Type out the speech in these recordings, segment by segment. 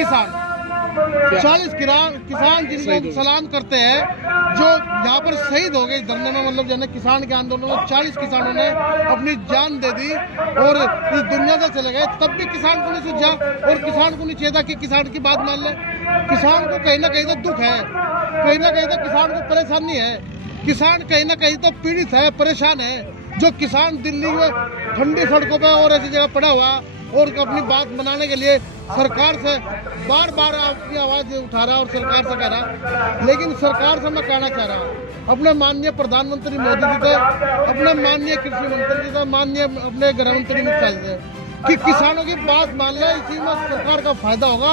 किसान 40 किसान जिनको सलाम करते हैं, जो यहाँ पर शहीद हो गए धरने में, मतलब जो किसान के आंदोलन में 40 किसानों ने अपनी जान दे दी और इस दुनिया से चले गए, तब भी किसान को नहीं सूझा। और किसान को नहीं चाहिए था कि किसान की बात मान ले। किसान को कहीं ना कहीं तो दुख है, कहीं ना कहीं तो किसान को परेशानी है, किसान कहीं ना कहीं तो पीड़ित है, परेशान है। जो किसान दिल्ली में ठंडी सड़कों पर और ऐसी जगह पड़ा हुआ और अपनी बात बनाने के लिए सरकार से बार बार अपनी आवाज उठा रहा और सरकार से कह रहा, लेकिन सरकार से मैं कहना चाह रहा हूँ, अपने माननीय प्रधानमंत्री मोदी जी से, अपने माननीय कृषि मंत्री जी से, माननीय अपने गृह मंत्री अमित शाह से, कि किसानों की बात मान ले, इसी में सरकार का फायदा होगा।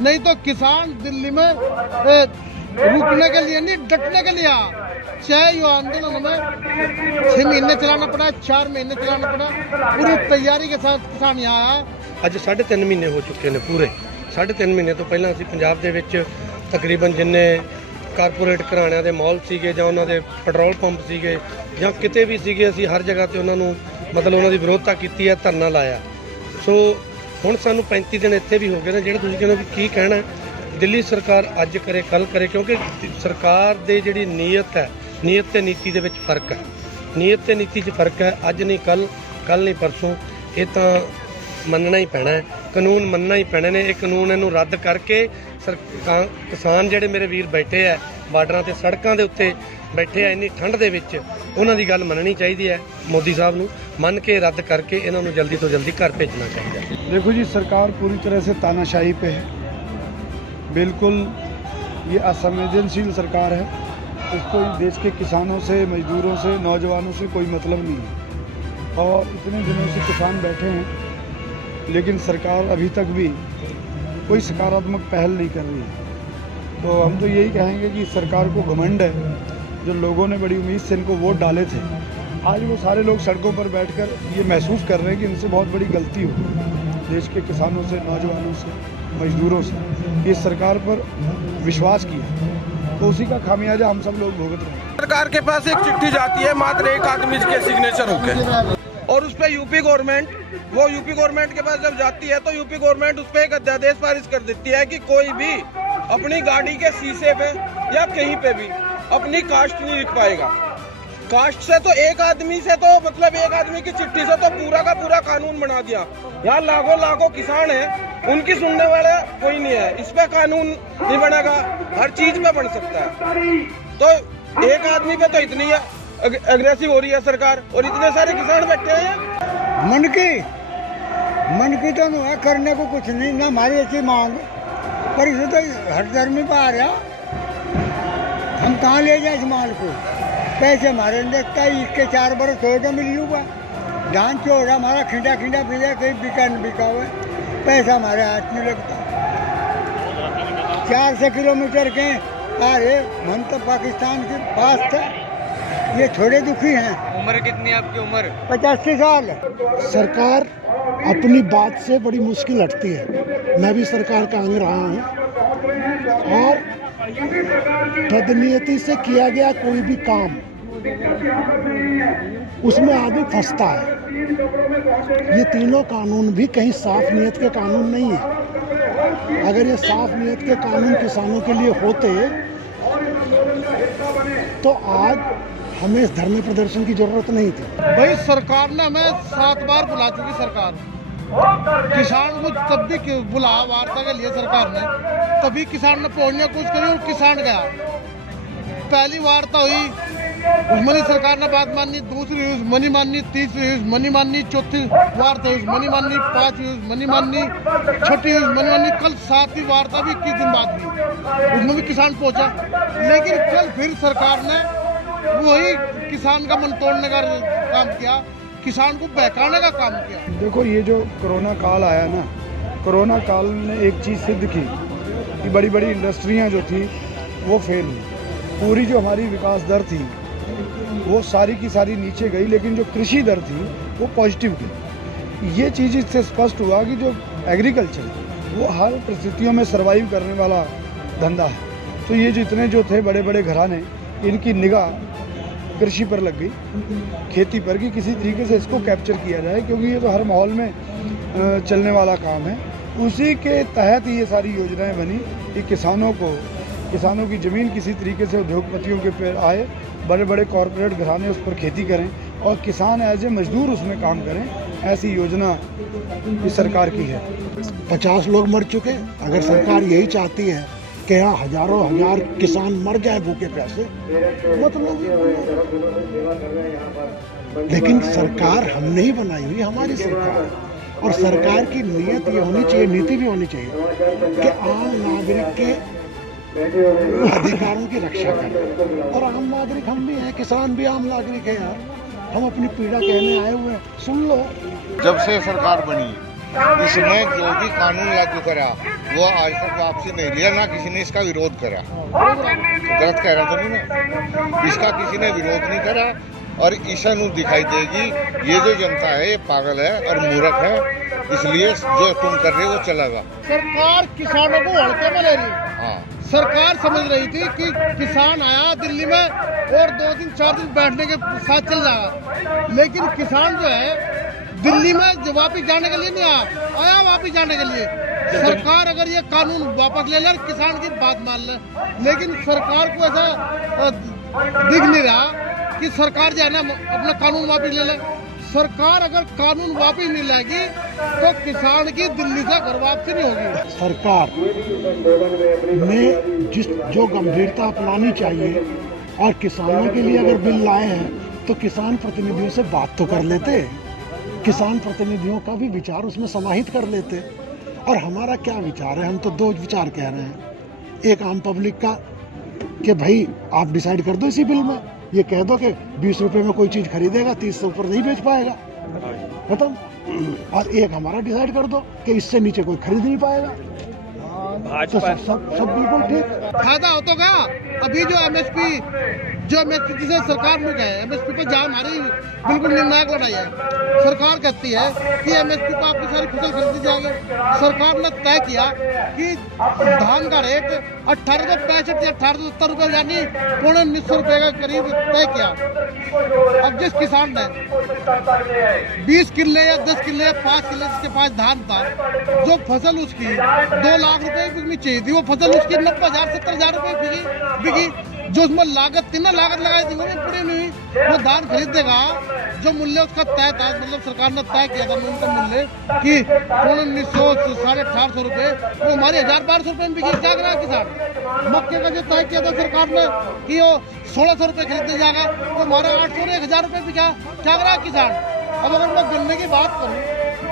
नहीं तो किसान दिल्ली में रुकने के लिए नहीं, डटने के लिए, चाहे यो आंदोलन में 6 महीने चलाना पड़ा, 4 महीने चलाना पड़ा, पूरी तैयारी के साथ किसान यहाँ आया। ਅੱਜ 3.5 ਮਹੀਨੇ ਹੋ ਚੁੱਕੇ ਨੇ ਪੂਰੇ। 3.5 ਮਹੀਨੇ ਤੋਂ ਪਹਿਲਾਂ ਅਸੀਂ ਪੰਜਾਬ ਦੇ ਵਿੱਚ ਤਕਰੀਬਨ ਜਿੰਨੇ ਕਾਰਪੋਰੇਟ ਘਰਾਣਿਆਂ ਦੇ ਮਾਲ ਸੀਗੇ ਜਾਂ ਉਹਨਾਂ ਦੇ ਪੈਟਰੋਲ ਪੰਪ ਸੀਗੇ ਜਾਂ ਕਿਤੇ ਵੀ ਸੀਗੇ, ਅਸੀਂ ਹਰ ਜਗ੍ਹਾ ਤੇ ਉਹਨਾਂ ਨੂੰ ਮਤਲਬ ਉਹਨਾਂ ਦੀ ਵਿਰੋਧਤਾ ਕੀਤੀ ਹੈ, ਧਰਨਾ ਲਾਇਆ। ਸੋ ਹੁਣ ਸਾਨੂੰ 35 ਦਿਨ ਇੱਥੇ ਵੀ ਹੋ ਗਏ ਨੇ। ਜਿਹੜੇ ਤੁਸੀਂ ਕਹਿੰਦੇ ਵੀ ਕੀ ਕਹਿਣਾ, ਦਿੱਲੀ ਸਰਕਾਰ ਅੱਜ ਕਰੇ ਕੱਲ ਕਰੇ, ਕਿਉਂਕਿ ਸਰਕਾਰ ਦੇ ਜਿਹੜੀ ਨੀਅਤ ਹੈ, ਨੀਅਤ ਤੇ ਨੀਤੀ ਦੇ ਵਿੱਚ ਫਰਕ ਹੈ। ਨੀਅਤ ਤੇ ਨੀਤੀ 'ਚ ਫਰਕ ਹੈ। ਅੱਜ ਨਹੀਂ ਕੱਲ, ਕੱਲ ਨਹੀਂ ਪਰਸੋਂ, ਇਹ ਤਾਂ ਮੰਨਣਾ ਹੀ ਪੈਣਾ ਹੈ। ਕਾਨੂੰਨ ਮੰਨਣਾ ਹੀ ਪੈਣੇ ਨੇ। ਇਹ ਕਾਨੂੰਨ ਇਹਨੂੰ ਰੱਦ ਕਰਕੇ ਕਿਸਾਨ ਜਿਹੜੇ ਮੇਰੇ ਵੀਰ ਬੈਠੇ ਆ ਬਾਰਡਰਾਂ ਤੇ, ਸੜਕਾਂ ਦੇ ਉੱਤੇ ਬੈਠੇ ਆ ਇੰਨੀ ਠੰਡ ਦੇ ਵਿੱਚ, ਉਹਨਾਂ ਦੀ ਗੱਲ ਮੰਨਣੀ ਚਾਹੀਦੀ ਹੈ। ਮੋਦੀ ਸਾਹਿਬ ਨੂੰ ਮੰਨ ਕੇ ਰੱਦ ਕਰਕੇ ਇਹਨਾਂ ਨੂੰ ਜਲਦੀ ਤੋਂ ਜਲਦੀ घर भेजना चाहिए। देखो जी, सरकार पूरी तरह से तानाशाही पे है, बिल्कुल ये असंवेदनशील सरकार है। इसको देश के किसानों से, मजदूरों से, नौजवानों से कोई मतलब नहीं है। और इतने दिनों से किसान बैठे हैं, लेकिन सरकार अभी तक भी कोई सकारात्मक पहल नहीं कर रही है। तो हम तो यही कहेंगे कि सरकार को घमंड है। जो लोगों ने बड़ी उम्मीद से इनको वोट डाले थे, आज वो सारे लोग सड़कों पर बैठकर ये महसूस कर रहे हैं कि इनसे बहुत बड़ी गलती हो देश के किसानों से, नौजवानों से, मजदूरों से। ये सरकार पर विश्वास किया, तो उसी का खामियाजा हम सब लोग भुगत रहे हैं। सरकार के पास एक चिट्ठी जाती है मात्र एक आदमी के सिग्नेचर होकर, और उस पर यूपी गवर्नमेंट के पास जब जाती है तो यूपी गवर्नमेंट उस पर एक अध्यादेश पारित कर देती है कि कोई भी अपनी गाड़ी के शीशे पे या कहीं पे भी अपनी कास्ट नहीं लिख पाएगा। कास्ट से तो एक आदमी से, तो मतलब एक आदमी की चिट्ठी से तो पूरा का पूरा कानून बना दिया। यहाँ लाखों किसान हैं, उनकी सुनने वाले कोई नहीं है। इस पे कानून नहीं बनेगा, हर चीज पे बन सकता है। तो एक आदमी पे तो इतनी अग्रेसिव हो रही है सरकार, और इतने सारे किसान बैठे हैं। मन की तो है, करने को कुछ नहीं ना, हमारी ऐसी मांग, पर इसे तो हर धर्मी पर आ रहा। हम कहाँ ले जाए इस माल को? पैसे हमारे देखता है, इसके 4 बरस हो गए मिली हुआ, धान चोरा हमारा खिंडा बिका, कहीं बिका नहीं बिका हुआ, पैसा हमारे हाथ नहीं लगता। 400 किलोमीटर के अरे हम तो पाकिस्तान के पास थे, ये थोड़े दुखी हैं। उम्र कितनी है आपकी? उम्र 85 साल। सरकार अपनी बात से बड़ी मुश्किल हटती है। मैं भी सरकार का अंग रहा हूँ, और बदनीयती से किया गया कोई भी काम उसमें आदमी फंसता है। ये तीनों कानून भी कहीं साफ नीयत के कानून नहीं है। अगर ये साफ नीयत के कानून किसानों के लिए होते तो आज हमें इस धरने प्रदर्शन की जरूरत नहीं थी। भाई सरकार ने हमें 7 बार बुला चुकी सरकार, किसान को तब भी बुलाया वार्ता के लिए सरकार ने, तभी किसान ने पहुंचने की कोशिश करी और किसान गया। पहली वार्ता हुई, उसमें सरकार ने बात मानी, दूसरी हुई उसमें नहीं मानी, तीसरी हुई उसमें नहीं मानी, चौथी वार्ता हुई उसमें नहीं मानी, 5वीं हुई उसमें नहीं मानी, 6ठी हुई उसमें नहीं मानी। कल 7वीं वार्ता भी 21 दिन बाद हुई, उसमें भी किसान पहुंचा, लेकिन कल फिर सरकार ने वही किसान का मन तोड़ने का काम किया, किसान को बहकाने का काम किया। देखो, ये जो कोरोना काल आया ना, कोरोना काल ने एक चीज़ सिद्ध की कि बड़ी बड़ी इंडस्ट्रियां जो थी वो फेल हुई। पूरी जो हमारी विकास दर थी वो सारी की सारी नीचे गई, लेकिन जो कृषि दर थी वो पॉजिटिव गई। ये चीज़ इससे स्पष्ट हुआ कि जो एग्रीकल्चर वो हर परिस्थितियों में सर्वाइव करने वाला धंधा है। तो ये जितने जो थे बड़े बड़े घराने, इनकी निगाह कृषि पर लग गई, खेती पर, कि किसी तरीके से इसको कैप्चर किया जाए, क्योंकि ये तो हर माहौल में चलने वाला काम है। उसी के तहत ये सारी योजनाएं बनी कि किसानों की ज़मीन किसी तरीके से उद्योगपतियों के पे आए, बड़े बड़े कॉरपोरेट घराने उस पर खेती करें और किसान एज ए मजदूर उसमें काम करें। ऐसी योजना इस सरकार की है। 50 लोग मर चुके। अगर सरकार यही चाहती है कि यहाँ हजारों हजार किसान मर जाए भूखे प्यासे, मतलब, लेकिन सरकार हमने ही बनाई हुई, हमारी सरकार है। और सरकार की नीयत ये होनी चाहिए, नीति भी होनी चाहिए कि आम नागरिक के अधिकारों की रक्षा करें। और आम नागरिक हम भी हैं, किसान भी आम नागरिक है यार। हम अपनी पीड़ा कहने आए हुए हैं, सुन लो। जब से सरकार बनी इसने जो भी कानून लागू करा वो आज तक वापसी नहीं लिया, ना किसी ने इसका विरोध करा। गलत कह रहा तो नहीं ना, इसका किसी ने विरोध नहीं करा। और ईशा नू दिखाई देगी ये जो जनता है ये पागल है और मूर्ख है, इसलिए जो तुम कर रहे हो वो चलेगा। सरकार किसानों को हल्के में ले रही है। हाँ, सरकार समझ रही थी कि किसान आया दिल्ली में और 2 दिन 4 दिन बैठने के साथ चल जाएगा, लेकिन किसान जो है दिल्ली में जो वापिस जाने के लिए नहीं आया वापिस जाने के लिए। सरकार अगर ये कानून वापस ले ले, किसान की बात मान ले, लेकिन सरकार को ऐसा दिख नहीं रहा कि सरकार जो है ना अपना कानून वापस ले ले। सरकार अगर कानून वापस नहीं लाएगी तो किसान की दिल्ली से घर वापसी नहीं होगी। सरकार ने जो गंभीरता अपनानी चाहिए और किसानों के लिए अगर बिल लाए हैं तो किसान प्रतिनिधियों से बात तो कर लेते, किसान प्रतिनिधियों का भी विचार उसमें समाहित कर लेते। और हमारा क्या विचार है, हम तो 2 विचार कह रहे हैं। एक आम पब्लिक का कि भाई आप डिसाइड कर दो इसी बिल में, ये कह दो कि 20 रुपए में कोई चीज़ खरीदेगा 30 से ऊपर नहीं बेच पाएगा, खत्म। और एक हमारा डिसाइड कर दो कि इससे नीचे कोई खरीद नहीं पाएगा। तो सब बिल्कुल ठीक। फायदा हो तो क्या? अभी जो एमएसपी जिसे सरकार में गए, एमएसपी पे जहाँ हमारी बिल्कुल निर्णायक लड़ाई है। सरकार कहती है कि एमएसपी पर आपकी सारी फसल खरीदी जाएगी। सरकार ने तय किया कि धान का रेट 1865 या 1870 रुपये यानी 1900 रुपये का करीब तय किया। अब जिस किसान ने 20 किले या 10 किले या 5 किले जिसके पास धान था, जो फसल उसकी 2 लाख रुपए बिकनी चाहिए थी, वो फसल उसकी 90,000 70,000 रुपये बिकी। जो उसमें लागत थी ना, लागत लगाई थी वो भी पूरी नहीं हुई। वो धान खरीदेगा जो मूल्य उसका तय था, मतलब सरकार ने तय किया था न्यूनतम मूल्य कि 1900 1850 रुपये, वो हमारे 1000-1200 रुपये में बिकी। क्या करा किसान? मक्के का जो तय किया था सरकार ने कि वो 1600 रुपये खरीदने जाएगा, तो हमारे 800 1000 रुपये बिका। क्या करा किसान? अब अगर मैं गन्ने की बात करूँ,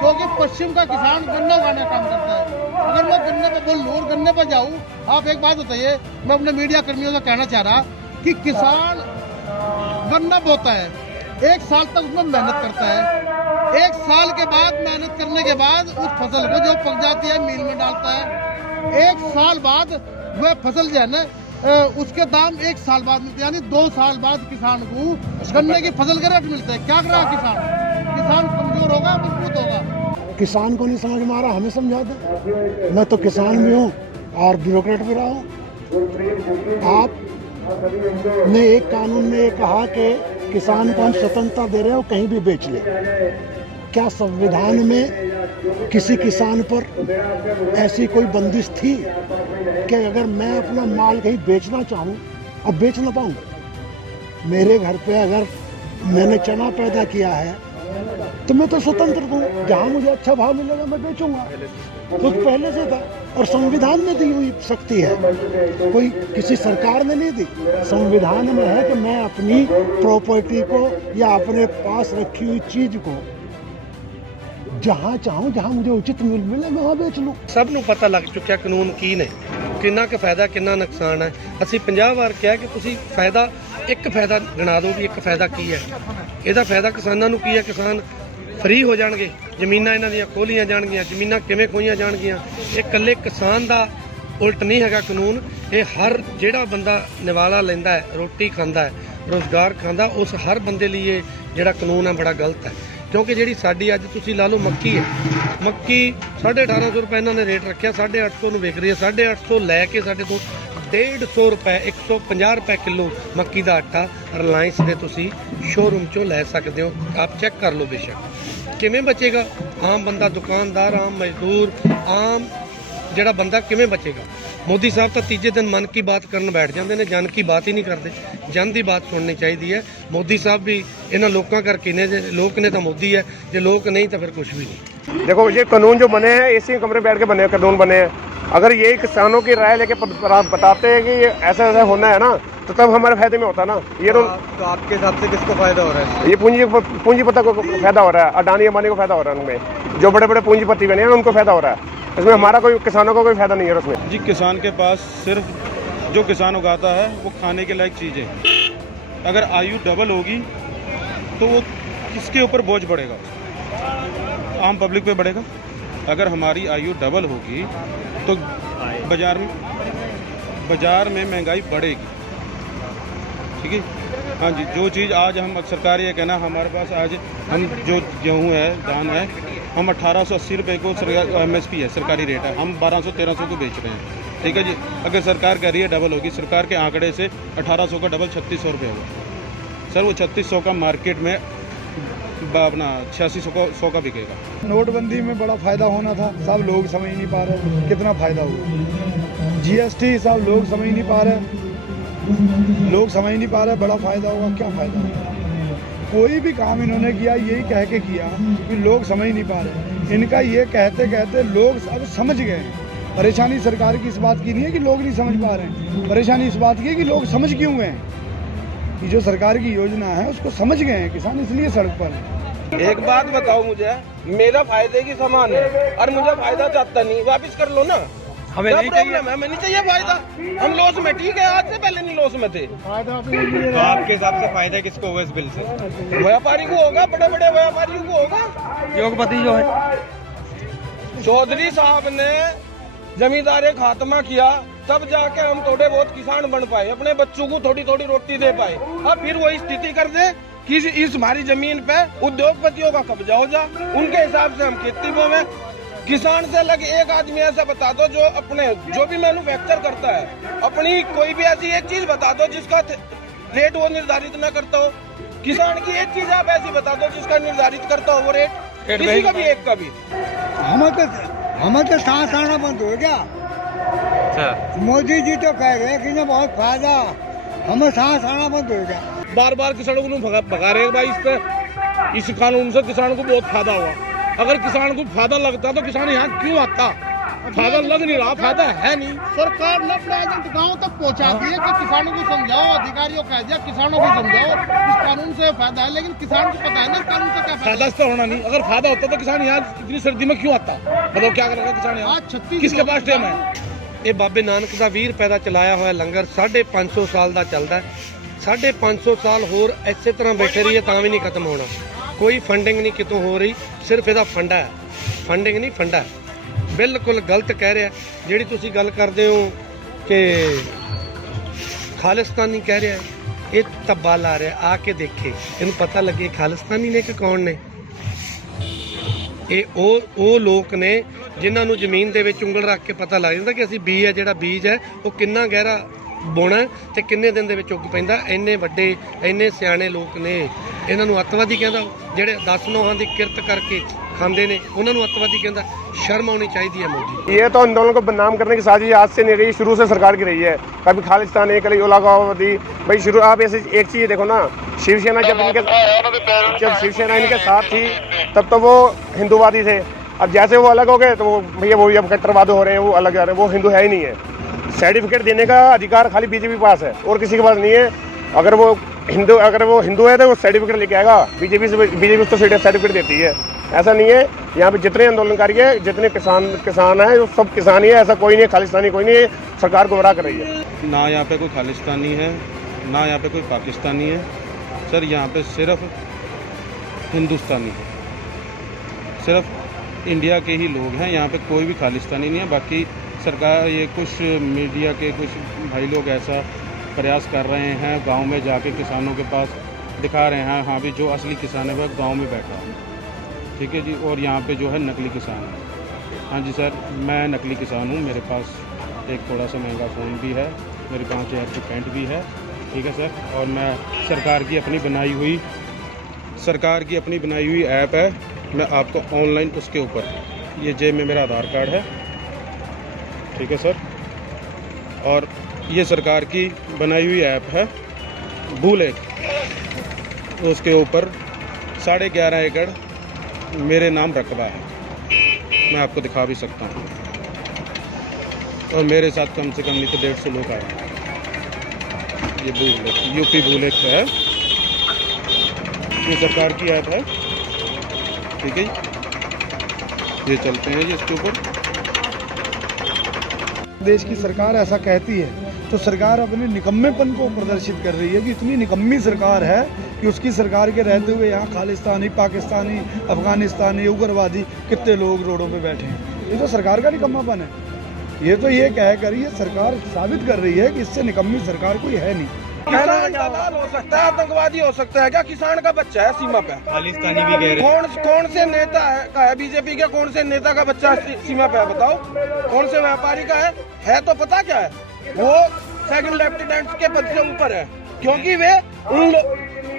क्योंकि पश्चिम का किसान गन्ना उगाने का काम करता है, अगर मैं गन्ने पे बोल लूँ और गन्ने पे जाऊँ, आप एक बात बताइए, मैं अपने मीडिया कर्मियों से कहना चाह रहा कि किसान गन्ना बोता है, 1 साल तक उसमें मेहनत करता है। 1 साल के बाद मेहनत करने के बाद उस फसल को जो पक जाती है मिल में डालता है। 1 साल बाद वह फसल जो है ना उसके दाम 1 साल बाद मिलते, यानी 2 साल बाद किसान को गन्ने की फसल के रेट मिलते हैं। क्या कर रहा है किसान? किसान कमजोर होगा, मजबूत होगा। किसान को नहीं समझ में आ रहा, हमें समझा दे। मैं तो किसान भी हूँ और ब्यूरोक्रेट भी रहा हूँ। आपने एक कानून में ये कहा कि किसान को हम स्वतंत्रता दे रहे हो कहीं भी बेच ले। क्या संविधान में किसी किसान पर ऐसी कोई बंदिश थी कि अगर मैं अपना माल कहीं बेचना चाहूँ अब बेच ना पाऊँ? मेरे घर पे अगर मैंने चना पैदा किया है तो मैं तो स्वतंत्र हूँ, जहाँ मुझे अच्छा भाव मिलेगा मैं बेचूंगा। तो पहले से था और संविधान में दी हुई शक्ति है, कोई किसी सरकार ने नहीं दी। संविधान में है कि मैं अपनी प्रॉपर्टी को या अपने पास रखी हुई चीज को जहाँ चाहूँ, जहाँ मुझे उचित मूल्य मिले मैं वहाँ बेच लूँ। ਸਭ ਨੂੰ ਪਤਾ ਲੱਗ ਚੁੱਕਿਆ ਕਾਨੂੰਨ ਕੀ ਨੇ, ਕਿੰਨਾ ਕੁ ਫਾਇਦਾ ਕਿੰਨਾ ਨੁਕਸਾਨ ਹੈ। ਅਸੀਂ 50 ਵਾਰ ਕਿਹਾ ਕਿ ਤੁਸੀਂ ਫਾਇਦਾ ਇੱਕ ਫਾਇਦਾ ਗਿਣਾ ਦਿਓ ਵੀ ਇੱਕ ਫਾਇਦਾ ਕੀ ਹੈ। ਇਹਦਾ ਫਾਇਦਾ ਕਿਸਾਨਾਂ ਨੂੰ ਕੀ ਹੈ? ਕਿਸਾਨ ਫ੍ਰੀ ਹੋ ਜਾਣਗੇ, ਜ਼ਮੀਨਾਂ ਇਹਨਾਂ ਦੀਆਂ ਖੋਲੀਆਂ ਜਾਣਗੀਆਂ। ਜ਼ਮੀਨਾਂ ਕਿਵੇਂ ਖੋਈਆਂ ਜਾਣਗੀਆਂ? ਇਹ ਇਕੱਲੇ ਕਿਸਾਨ ਦਾ ਉਲਟ ਨਹੀਂ ਹੈਗਾ ਕਾਨੂੰਨ, ਇਹ ਹਰ ਜਿਹੜਾ ਬੰਦਾ ਨਿਵਾਲਾ ਲੈਂਦਾ ਹੈ, ਰੋਟੀ ਖਾਂਦਾ ਹੈ, ਰੋਜ਼ਗਾਰ ਖਾਂਦਾ, ਉਸ ਹਰ ਬੰਦੇ ਲਈ ਇਹ ਜਿਹੜਾ ਕਾਨੂੰਨ ਹੈ ਬੜਾ ਗਲਤ ਹੈ। ਕਿਉਂਕਿ ਜਿਹੜੀ ਸਾਡੀ ਅੱਜ ਤੁਸੀਂ ਲਾ ਲਓ ਮੱਕੀ ਹੈ, ਮੱਕੀ 1850 ਰੁਪਏ ਇਹਨਾਂ ਨੇ ਰੇਟ ਰੱਖਿਆ, 850 ਨੂੰ ਵਿਕ ਰਹੀ ਹੈ। 850 ਲੈ ਕੇ ਸਾਡੇ ਤੋਂ 150 ਰੁਪਏ 150 ਰੁਪਏ ਕਿਲੋ ਮੱਕੀ ਦਾ ਆਟਾ ਰਿਲਾਇੰਸ ਦੇ ਤੁਸੀਂ ਸ਼ੋਰੂਮ ਚੋਂ ਲੈ ਸਕਦੇ ਹੋ। ਆਪ ਚੈੱਕ ਕਰ ਲਓ ਬੇਸ਼ੱਕ। ਕਿਵੇਂ ਬਚੇਗਾ? ਆਮ ਬੰਦਾ, ਦੁਕਾਨਦਾਰ, ਆਮ ਮਜ਼ਦੂਰ, ਆਮ ਜਿਹੜਾ ਬੰਦਾ ਕਿਵੇਂ ਬਚੇਗਾ? ਮੋਦੀ ਸਾਹਿਬ ਤਾਂ ਤੀਜੇ ਦਿਨ ਮਨ ਕੀ ਬਾਤ ਕਰਨ ਬੈਠ ਜਾਂਦੇ ਨੇ, ਜਨ ਕੀ ਬਾਤ ਹੀ ਨਹੀਂ ਕਰਦੇ। ਜਨ ਦੀ ਬਾਤ ਸੁਣਨੀ ਚਾਹੀਦੀ ਹੈ। ਮੋਦੀ ਸਾਹਿਬ ਵੀ ਇਹਨਾਂ ਲੋਕਾਂ ਕਰਕੇ ने, लोग ने तो मोदी है, जो लोग नहीं तो फिर कुछ भी नहीं। देखो ये कानून जो बने हैं एसी कमरे में बैठ के बने कानून बने हैं, अगर यही किसानों की राय लेके बताते हैं कि ये ऐसा ऐसा होना है ना, तो तब हमारे फायदे में होता ना। ये तो आपके हिसाब से किसको फायदा हो रहा है? ये पूंजीपति को फायदा हो रहा है, अडानी अंबानी को फायदा हो रहा है, उनमें जो बड़े बड़े पूंजीपति बने हैं उनको फायदा हो रहा है। इसमें हमारा कोई, किसानों का कोई फायदा नहीं है उसमें। जी किसान के पास सिर्फ जो किसान उगाता है वो खाने के लायक चीज़ें, अगर आयु डबल होगी तो वो किसके ऊपर बोझ बढ़ेगा? आम पब्लिक पे बढ़ेगा। अगर हमारी आयु डबल होगी तो बाजार में महंगाई बढ़ेगी। ठीक है, हाँ जी। जो चीज़ आज हम सरकार ये कहना, हमारे पास आज हम जो गेहूँ है, धान है, हम 1880 रुपये को MSP है, सरकारी रेट है, हम 1200-1300 को बेच रहे हैं। ठीक है जी। अगर सरकार कह रही है डबल होगी, सरकार के आंकड़े से 1800 का डबल 3600 रुपये होगा। सर वो 3600 का मार्केट में अपना 8600 का बिकेगा। नोटबंदी में बड़ा फायदा होना था, सब लोग समझ नहीं पा रहे कितना फायदा हुआ। GST सब लोग समझ नहीं पा रहे, बड़ा फायदा होगा, क्या फायदा होगा? कोई भी काम इन्होंने किया यही कह के किया कि लोग समझ नहीं पा रहे। इनका ये कहते कहते लोग अब समझ गए हैं। परेशानी सरकार की इस बात की नहीं है कि लोग नहीं समझ पा रहे हैं, परेशानी इस बात की है कि लोग समझ क्यों गए हैं कि जो सरकार की योजना है उसको समझ गए हैं किसान, इसलिए सड़क पर है। एक बात बताओ मुझे, मेरा फायदे की सामान है और मुझे फायदा चाहता नहीं, वापिस कर लो ना। हमें नहीं चाहिए, हमें नहीं चाहिए फायदा। हम लॉस में, ठीक है, आज से पहले नहीं लॉस में थे। तो आपके हिसाब से फायदा किसको होगा इस बिल से? व्यापारी को होगा, बड़े बड़े व्यापारियों को होगा। योगपति जो है चौधरी साहब ने जमींदारी खात्मा किया, तब जाके हम थोड़े बहुत किसान बन पाए, अपने बच्चों को थोड़ी थोड़ी रोटी दे पाए। अब फिर वही स्थिति कर दे कि इस हमारी जमीन पे उद्योगपतियों का कब्जा हो जा, उनके हिसाब से हम खेती बोवे। किसान से अलग एक आदमी ऐसा बता दो जो अपने, जो भी मैन्युफैक्चर करता है, अपनी कोई भी ऐसी एक चीज बता दो जिसका रेट वो निर्धारित न करता हो। किसान की एक चीज आप ऐसी बता दो जिसका निर्धारित करता हो वो रेट, किसी का भी, एक का भी। हमें तो सांस आना बंद हो गया। मोदी जी तो कह रहे हैं कि बहुत फायदा, हमें सांस आना बंद हो गया। बार बार किसानों को भगा रहे हैं भाई, इस पे, इस कानून से किसानों को बहुत फायदा हुआ। अगर किसान को फायदा लगता तो किसान यहाँ क्यों आता? फायदा लग नहीं रहा, फायदा है नहीं। सरकार ने अपने एजेंट गाँव तक पहुँचा दिए कि किसानों को समझाओ, अधिकारियों कह दिया किसानों को समझाओ इस कानून से फायदा है, लेकिन किसान को पता है ना कानून से क्या फायदा तो होना नहीं। अगर फायदा होता तो किसान यहाँ इतनी सर्दी में क्यों आता? बताओ क्या करेगा किसान यहाँ? 36 किसके पास टाइम है? ਇਹ ਬਾਬੇ ਨਾਨਕ ਦਾ 20 ਰੁਪਏ ਦਾ ਚਲਾਇਆ ਹੋਇਆ ਲੰਗਰ 550 ਸਾਲ ਦਾ ਚੱਲਦਾ ਹੈ। 550 ਸਾਲ ਹੋਰ ਇਸੇ ਤਰ੍ਹਾਂ ਬੈਠੇ ਰਹੀਏ ਤਾਂ ਵੀ ਨਹੀਂ ਖਤਮ ਹੋਣਾ। ਕੋਈ ਫੰਡਿੰਗ ਨਹੀਂ ਕਿਤੋਂ ਹੋ ਰਹੀ, ਸਿਰਫ ਇਹਦਾ ਫੰਡਾ ਹੈ, ਫੰਡਿੰਗ ਨਹੀਂ ਫੰਡਾ ਹੈ। ਬਿਲਕੁਲ ਗਲਤ ਕਹਿ ਰਿਹਾ ਜਿਹੜੀ ਤੁਸੀਂ ਗੱਲ ਕਰਦੇ ਹੋ ਕਿ ਖਾਲਿਸਤਾਨੀ ਕਹਿ ਰਿਹਾ, ਇਹ ਧੱਬਾ ਲਾ ਰਿਹਾ। ਆ ਕੇ ਦੇਖੇ, ਇਹਨੂੰ ਪਤਾ ਲੱਗੇ ਖਾਲਿਸਤਾਨੀ ਨੇ ਕਿ ਕੌਣ ਨੇ। ਇਹ ਉਹ ਲੋਕ ਨੇ ਜਿਨ੍ਹਾਂ ਨੂੰ ਜ਼ਮੀਨ ਦੇ ਵਿੱਚ ਉਂਗਲ ਰੱਖ ਕੇ ਪਤਾ ਲੱਗ ਜਾਂਦਾ ਕਿ ਅਸੀਂ ਬੀਜ ਹੈ, ਜਿਹੜਾ ਬੀਜ ਹੈ ਉਹ ਕਿੰਨਾ ਗਹਿਰਾ ਬੋਣਾ ਤੇ ਕਿੰਨੇ ਦਿਨ ਦੇ ਵਿੱਚ ਉੱਗ ਪੈਂਦਾ। ਇੰਨੇ ਵੱਡੇ, ਇੰਨੇ ਸਿਆਣੇ ਲੋਕ ਨੇ। ਇਹਨਾਂ ਨੂੰ ਅੱਤਵਾਦੀ ਕਹਿੰਦਾ, ਜਿਹੜੇ 10 ਨੋਹਾਂ ਦੀ ਕਿਰਤ ਕਰਕੇ खाते ने उन्होंने अतवादी कहता। शर्म आनी चाहिए मोदी। ये तो आंदोलन को बदनाम करने की साजिश आज से नहीं रही, शुरू से सरकार की रही है। कभी खालिस्तानी, कभी उलागावदी। भाई शुरू आप ऐसे एक चीज़ देखो ना, शिवसेना जब शिवसेना इनके साथ थी तब तो वो हिंदूवादी थे। अब जैसे वो अलग हो गए तो वो भैया वो अब कट्टरवादी हो रहे हैं, वो अलग जा रहे हैं, वो हिंदू है ही नहीं है। सर्टिफिकेट देने का अधिकार खाली बीजेपी के पास है और किसी के पास नहीं है। अगर वो हिंदू है तो वो सर्टिफिकेट लेके आएगा। बीजेपी तो सर्टिफिकेट देती है, ऐसा नहीं है। यहाँ पे जितने आंदोलनकारी है, जितने किसान हैं, वो सब किसान ही है, ऐसा कोई नहीं है खालिस्तानी, कोई नहीं है। सरकार गुमराह कर रही है। ना यहाँ पे कोई खालिस्तानी है, ना यहाँ पे कोई पाकिस्तानी है। सर यहाँ पे सिर्फ हिंदुस्तानी है, सिर्फ इंडिया के ही लोग हैं। यहाँ पे कोई भी खालिस्तानी नहीं है। बाकी सरकार, ये कुछ मीडिया के कुछ भाई लोग ऐसा प्रयास कर रहे हैं, गांव में जाके किसानों के पास दिखा रहे हैं, हाँ भी जो असली किसान है वह गांव में बैठा है, ठीक है जी। और यहाँ पे जो है नकली किसान है। हाँ जी सर, मैं नकली किसान हूँ। मेरे पास एक थोड़ा सा महंगा फ़ोन भी है, मेरे 5000 की पैंट भी है, ठीक है सर। और मैं सरकार की अपनी बनाई हुई ऐप है मैं आपको ऑनलाइन उसके ऊपर, ये जेब में मेरा आधार कार्ड है, ठीक है सर, और ये सरकार की बनाई हुई ऐप है बुलेट, उसके ऊपर 11.5 एकड़ मेरे नाम रकबा है, मैं आपको दिखा भी सकता हूँ। और मेरे साथ कम से कम नहीं तो 150 लोग आए हैं। ये बुलेट यूपी बुलेट है, ये सरकार की ऐप है, ठीक है। ये चलते हैं जी इसके ऊपर। देश की सरकार ऐसा कहती है तो सरकार अपने निकम्मेपन को प्रदर्शित कर रही है कि इतनी निकम्मी सरकार है कि उसकी सरकार के रहते हुए यहाँ खालिस्तानी, पाकिस्तानी, अफगानिस्तानी, उग्रवादी कितने लोग रोडों पे बैठे हैं। ये तो सरकार का निकम्मापन है। ये तो ये कह कर ये सरकार साबित कर रही है कि इससे निकम्मी सरकार कोई है नहीं। किसान दलाल हो सकता है, आतंकवादी हो सकता है, क्या किसान का बच्चा है सीमा पे? खालिस्तानी भी कह रहे हैं। कौन से नेता है बीजेपी के, कौन से नेता का बच्चा सीमा पे है बताओ? कौन से व्यापारी का है तो पता क्या है? वो सेकंड लेफ्टिनेंट के पद से ऊपर है, क्योंकि वे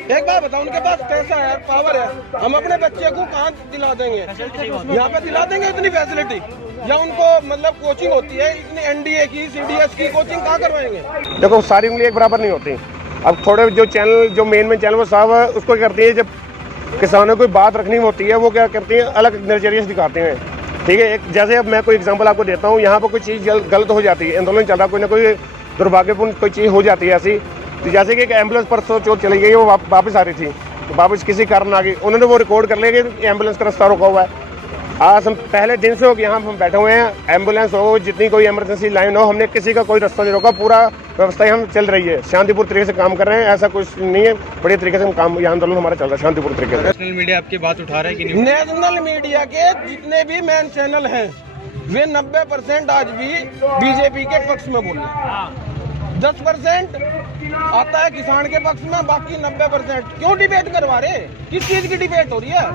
एक बात बताओ, उनके पास पैसा है, पावर है। हम अपने बच्चे को कहाँ दिला देंगे? यहाँ पे दिला देंगे इतनी फैसिलिटी? या उनको मतलब कोचिंग होती है इतनी, एनडीए की, सीडीएस की कोचिंग कहाँ करवाएंगे? देखो सारी उंगली एक बराबर नहीं होती। अब थोड़े जो चैनल, जो मेन चैनल वो साहब उसको क्या करती है, जब किसानों को बात रखनी होती है वो क्या करती है, अलग नजरिए से दिखाते हैं, ठीक है। एक जैसे अब मैं कोई एग्जांपल आपको देता हूँ, यहाँ पर कोई चीज़ गलत हो जाती है, आंदोलन चल रहा, कोई ना कोई दुर्भाग्यपूर्ण कोई चीज़ हो जाती है ऐसी, तो जैसे कि एक एम्बुलेंस परसों चोट चली गई, वो वापस आ रही थी, तो वापस किसी कारण आ गई, उन्होंने वो रिकॉर्ड कर लिया कि एम्बुलेंस का रास्ता रोका हुआ है। आज हम पहले दिन से हो कि यहाँ हम बैठे हुए हैं, एम्बुलेंस हो, जितनी कोई इमरजेंसी लाइन हो, हमने किसी का कोई रास्ता नहीं रोका, पूरा व्यवस्था हम चल रही है, शांतिपूर्ण तरीके से काम कर रहे हैं, ऐसा कुछ नहीं है, बड़े तरीके से हम काम, यहाँ आंदोलन हमारा चल रहा है शांतिपूर्ण तरीके से। नेशनल मीडिया आपकी बात उठा रहा है कि नहीं? नेशनल मीडिया के जितने भी मेन चैनल हैं वे 90% आज भी बीजेपी के पक्ष में बोल रहे हैं। 10% आता है किसान के पक्ष में, बाकी 90% क्यों डिबेट करवा रहे? किस चीज की डिबेट हो रही है?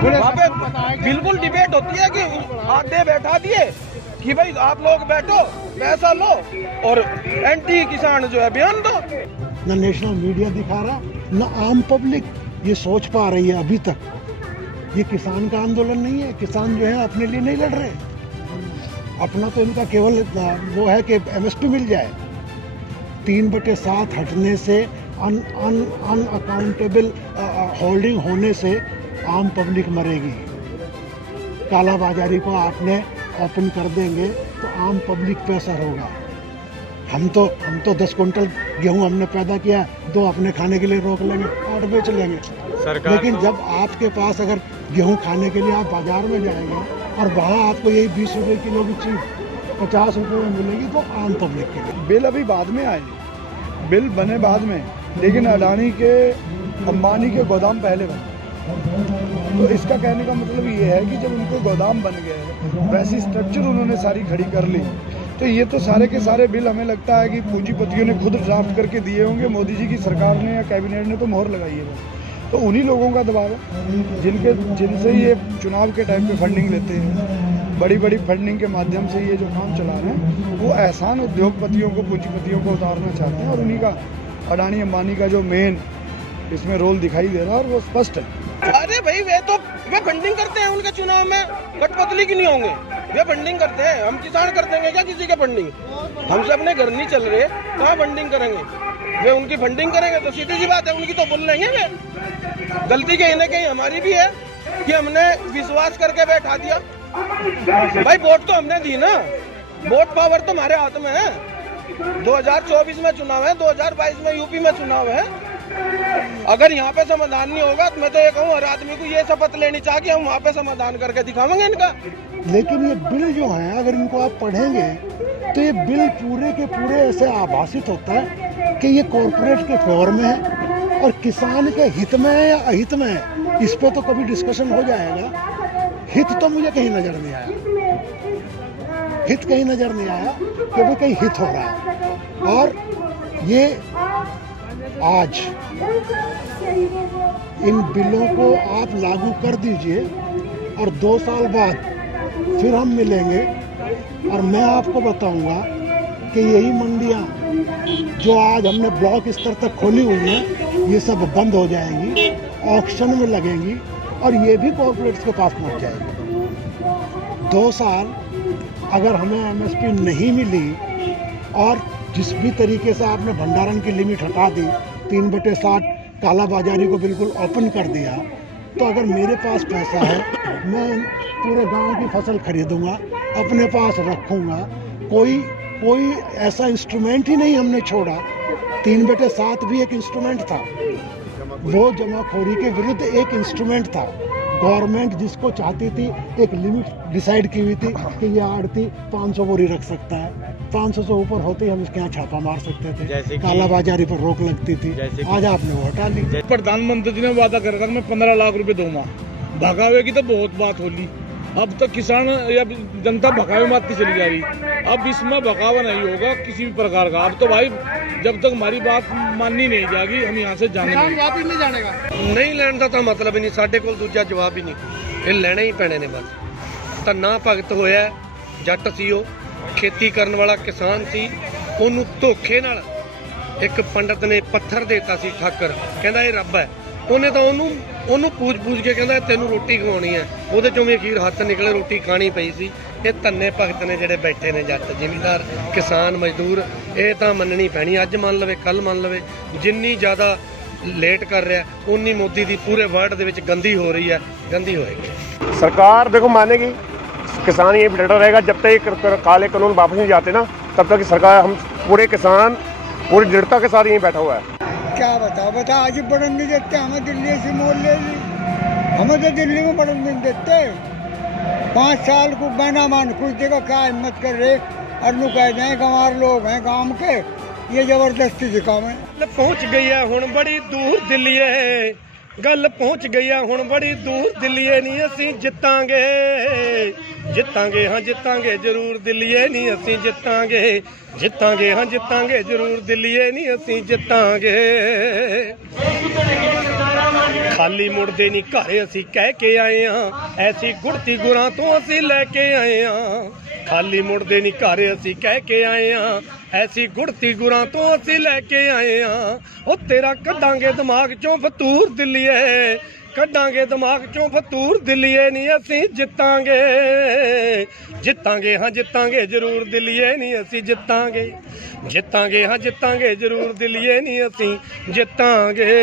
वहाँ पे बिल्कुल डिबेट होती है कि आधे बैठा दिए कि भाई आप लोग बैठो, पैसा लो और एंटी किसान जो है बयान दो। न नेशनल मीडिया दिखा रहा, न आम पब्लिक ये सोच पा रही है अभी तक। ये किसान का आंदोलन नहीं है, किसान जो है अपने लिए नहीं लड़ रहे, अपना तो इनका केवल वो है कि एमएसपी मिल जाए। 3/7 हटने से, अनअकाउंटेबल होल्डिंग होने से आम पब्लिक मरेगी। कालाबाजारी को आपने ओपन कर देंगे तो आम पब्लिक पे असर होगा। हम तो 10 कुंटल गेहूं हमने पैदा किया, 2 अपने खाने के लिए रोक लेंगे, 8 बेच लेंगे। लेकिन जब आपके पास अगर गेहूं खाने के लिए आप बाजार में जाएंगे और वहाँ आपको यही 20 रुपए किलो की चीज 50 रुपए में मिलेगी, तो आम पब्लिक के लिए। बिल अभी बाद में आए, बिल बने बाद में, लेकिन अडानी के, अंबानी के गोदाम पहले बने। तो इसका कहने का मतलब ये है कि जब उनको गोदाम बन गए, वैसी स्ट्रक्चर उन्होंने सारी खड़ी कर ली, तो ये तो सारे के सारे बिल हमें लगता है कि पूंजीपतियों ने खुद ड्राफ्ट करके दिए होंगे। मोदी जी की सरकार ने या कैबिनेट ने तो मोहर लगाई है बस। तो उन्हीं लोगों का दबाव है जिनसे ये चुनाव के टाइम पे फंडिंग लेते हैं, बड़ी बड़ी फंडिंग के माध्यम से ये जो काम चला रहे हैं, वो एहसान उद्योगपतियों को, पूंजीपतियों को उतारना चाहते हैं। और उन्हीं का, अडानी अंबानी का जो मेन इसमें रोल दिखाई दे रहा है, और वो स्पष्ट है। अरे भाई वे फंडिंग करते हैं उनके चुनाव में, कठपुतली की नहीं होंगे, वे फंडिंग करते हैं। हम किसान कर देंगे क्या किसी के फंडिंग? हमसे अपने घर नहीं चल रहे, कहाँ फंडिंग करेंगे? वे उनकी फंडिंग करेंगे तो सीधी सी बात है, उनकी तो बोल लेंगे वे। गलती कहीं ना कहीं हमारी भी है कि हमने विश्वास करके बैठा दिया। भाई वोट तो हमने दी ना, वोट पावर तो हमारे हाथ में है। 2024 में चुनाव है, 2022 में यूपी में चुनाव है। अगर यहाँ पे समाधान नहीं होगा तो मैं तो ये कहूँ, हर आदमी को ये शपथ लेनी चाहिए कि हम वहाँ पे समाधान करके दिखावेंगे इनका। लेकिन ये बिल जो है, अगर इनको आप पढ़ेंगे तो ये बिल पूरे के पूरे ऐसे आभासित होता है कि ये कॉरपोरेट के फेवर में है और किसान के हित में है या अहित में है, इस पे तो कभी डिस्कशन हो जाएगा। हित तो मुझे कहीं नजर नहीं आया, हित कहीं नजर नहीं आया, क्योंकि कहीं हित हो रहा है। और ये आज इन बिलों को आप लागू कर दीजिए और 2 साल बाद फिर हम मिलेंगे और मैं आपको बताऊंगा कि यही मंडियां जो आज हमने ब्लॉक स्तर तक खोली हुई हैं, ये सब बंद हो जाएंगी, ऑक्शन में लगेंगी और ये भी कॉरपोरेट्स के पास पहुंच जाएगी। 2 साल अगर हमें एमएसपी नहीं मिली और जिस भी तरीके से आपने भंडारण की लिमिट हटा दी, 3/60 कालाबाजारी को बिल्कुल ओपन कर दिया, तो अगर मेरे पास पैसा है मैं पूरे गांव की फसल खरीदूंगा, अपने पास रखूंगा। कोई ऐसा इंस्ट्रूमेंट ही नहीं हमने छोड़ा। 3/7 भी एक इंस्ट्रूमेंट था, वो जमाखोरी के विरुद्ध एक इंस्ट्रूमेंट था। गवर्नमेंट जिसको चाहती थी एक लिमिट डिसाइड की हुई थी कि ये आड़ती 500 बोरी रख सकता है, 500 से ऊपर होते ही हम इसके यहाँ छापा मार सकते थे, कालाबाजारी पर रोक लगती थी। आज आपने वो हटा ली। प्रधानमंत्री ने वादा कर रखा मैं 15 लाख रुपए दूंगा, भगावे की तो बहुत बात होली। अब तो किसान या जनता भगावे मारती चली जा रही, अब इसमें भगावा नहीं होगा किसी भी प्रकार का। अब तो भाई जब तक हमारी बात माननी नहीं जाएगी हम यहाँ से जाने वापिस नहीं जानेगा। नहीं ਲੈਣ ਦਾ ਤਾਂ ਮਤਲਬ ਹੀ ਨਹੀਂ, ਸਾਡੇ ਕੋਲ ਦੂਜਾ ਜਵਾਬ ਹੀ ਨਹੀਂ, ਇਹ ਲੈਣੇ ਹੀ ਪੈਣੇ ਨੇ ਬਸ। ਧੰਨਾ ਭਗਤ ਹੋਇਆ, ਜੱਟ ਸੀ ਉਹ, ਖੇਤੀ ਕਰਨ ਵਾਲਾ ਕਿਸਾਨ ਸੀ, ਉਹਨੂੰ ਧੋਖੇ ਨਾਲ ਇੱਕ ਪੰਡਤ ਨੇ ਪੱਥਰ ਦੇਤਾ ਸੀ ਠਾਕਰ, ਕਹਿੰਦਾ ਇਹ ਰੱਬ ਹੈ। ਉਹਨੇ ਤਾਂ ਉਹਨੂੰ ਪੂਜ ਕੇ ਕਹਿੰਦਾ ਤੈਨੂੰ ਰੋਟੀ ਖਵਾਉਣੀ ਹੈ, ਉਹਦੇ ਚੋਂ ਵੀ ਅਖੀਰ ਹੱਥ ਨਿਕਲੇ ਰੋਟੀ ਖਾਣੀ ਪਈ ਸੀ। ਇਹ ਧੰਨੇ ਭਗਤ ਨੇ ਜਿਹੜੇ ਬੈਠੇ ਨੇ ਜੱਟ ਜ਼ਿਮੀਂਦਾਰ ਕਿਸਾਨ ਮਜ਼ਦੂਰ, ਇਹ ਤਾਂ ਮੰਨਣੀ ਪੈਣੀ। ਅੱਜ ਮੰਨ ਲਵੇ ਕੱਲ ਮੰਨ ਲਵੇ, ਜਿੰਨੀ ਜ਼ਿਆਦਾ ਲੇਟ ਕਰ ਰਿਹਾ ਉਨੀ ਮੋਦੀ ਦੀ ਪੂਰੇ ਵਰਲਡ ਦੇ ਵਿੱਚ ਗੰਦੀ ਹੋ ਰਹੀ ਹੈ, ਗੰਦੀ होएगी। सरकार देखो मानेगी, किसान ये डटा रहेगा जब तक काले कानून वापस नहीं जाते ना, तब तक सरकार, हम पूरे किसान पूरी दृढ़ता के साथ यहीं बैठा हुआ है। क्या बता आज बढ़न नहीं देते, हमें दिल्ली से मोल ले ली, हमें तो दिल्ली में बढ़न नहीं देते। 5 साल को बहना मान कुछ देगा, क्या हिम्मत कर रहे अरनू कह दें गंवार लोग हैं गांव के, ये जबरदस्ती दिखावे। पहुंच गई है हुण बड़ी दूर दिल्लीए, गल पहुंच गई है हुण बड़ी दूर दिल्लीए, नहीं असीं जितांगे जितांगे हाँ जितांगे जरूर दिल्लीए, नहीं असीं जितांगे जितांगे हाँ जितांगे जरूर दिल्लीए, नहीं असीं जितांगे। खाली मुड़दे नहीं घर असीं कह के आए हाँ, ऐसी गुड़ती गुरां तो असीं लैके आए हाँ। खाली मुड़दे नहीं घर असीं कह के आए हाँ, ऐसी गुड़ती गुरां तो असीं लैके आए हाँ। ओ तेरा कड्डांगे दिमाग चों फतूर दिल्लीए, कड्डांगे दिमाग चों फतूर दिल्लीए, नहीं असीं जितांगे जितांगे हाँ जितांगे जरूर दिल्लीए, नहीं असीं जितांगे जितांगे हाँ जितांगे जरूर दिल्लीए, नहीं असीं जितांगे।